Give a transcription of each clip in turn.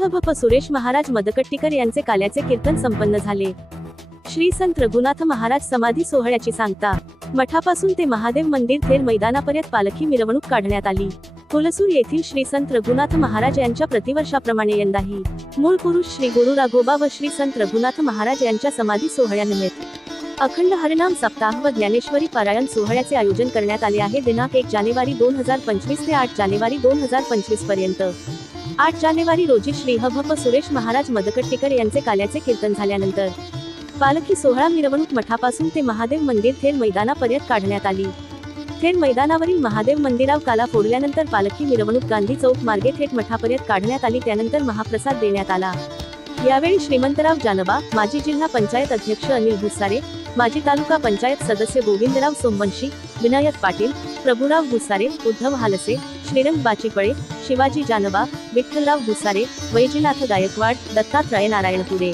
श्रीहभप सुरेश महाराज मदकट्टीकर यांचे काल्याचे कीर्तन संपन्न झाले। श्री संत रघुनाथ महाराज समाधी सोहळ्याची सांगता मठापासून ते महादेव मंदिर थेर मैदानापर्यंत पालखी मिरवणूक काढण्यात आली। कोलसूर येथील श्री संत रघुनाथ महाराज यांच्या प्रतिवर्षाप्रमाणे यंदाही मूळ पुरुष श्री गुरु राघोबा व श्री संत रघुनाथ महाराज यांच्या समाधी सोहळ्यानिमित्त अखंड हरिनाम सप्ताह व ज्ञानेश्वरी पारायण सोहळ्याचे आयोजन करण्यात आले आहे। दिनांक 1 जानेवारी 2025 ते 8 जानेवारी 2025 पर्यंत। 8 जानेवारी रोजी श्रीहभप सुरेश महाराज मदकट्टीकर यांचे काल्याचे कीर्तन झाल्यानंतर पालखी सोहळा मिरवणूक मठापासून ते महादेव मंदिर थेर मैदानापर्यंत काढण्यात आली। थेर मैदानावरील महादेव मंदिरावर काला फोडल्यानंतर पालखी मिरवणूक गांधी चौक मार्गे थेट मठापर्यंत काढण्यात आली। त्यानंतर महाप्रसाद देण्यात आला। यावेळी श्रीमंतराव जानबा, माजी जिल्हा पंचायत अध्यक्ष अनिल भुसारे, माजी तालुका पंचायत सदस्य गोविंदराव सोमवंशी, विनायक पाटील, प्रभुराव भुसारे, उद्धव हालसे, श्रीरंग बाचीपळे, शिवाजी जानबा, विठ्ठलराव भुसारे, वैजनाथ गायकवाड, दत्तात्रय नारायणपुरे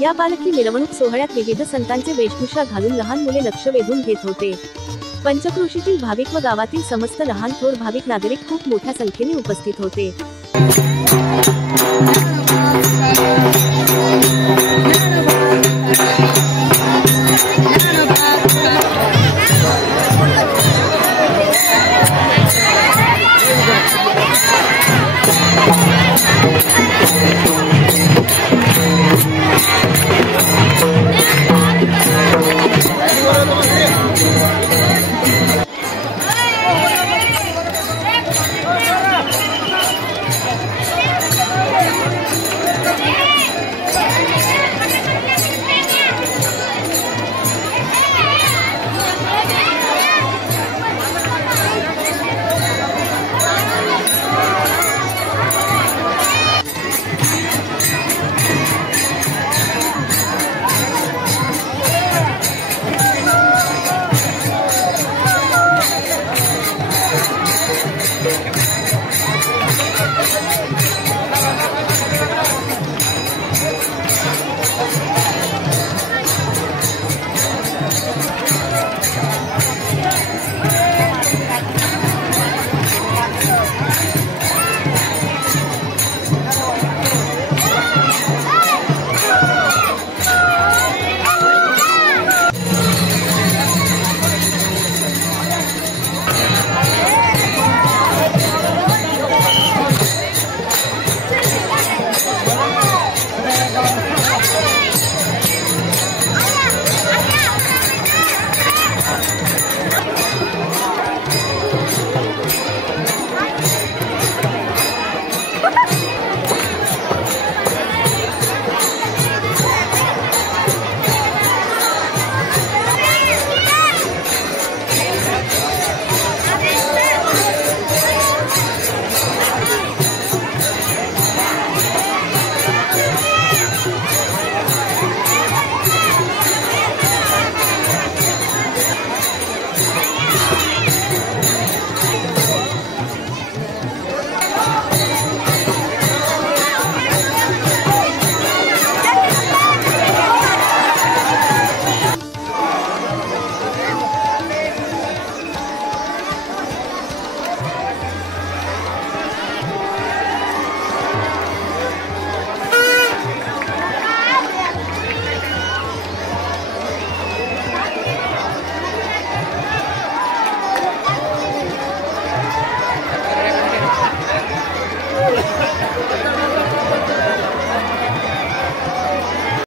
या पालखी मिरवणूक सोहळ्यात विविध संतांचे वेशभूषा घालून लहान मुले लक्ष वेधून घेत होते। पंचक्रोशीतील भाविक व गावातील समस्त लहान थोर भाविक नागरिक खूप मोठ्या संख्येने उपस्थित होते।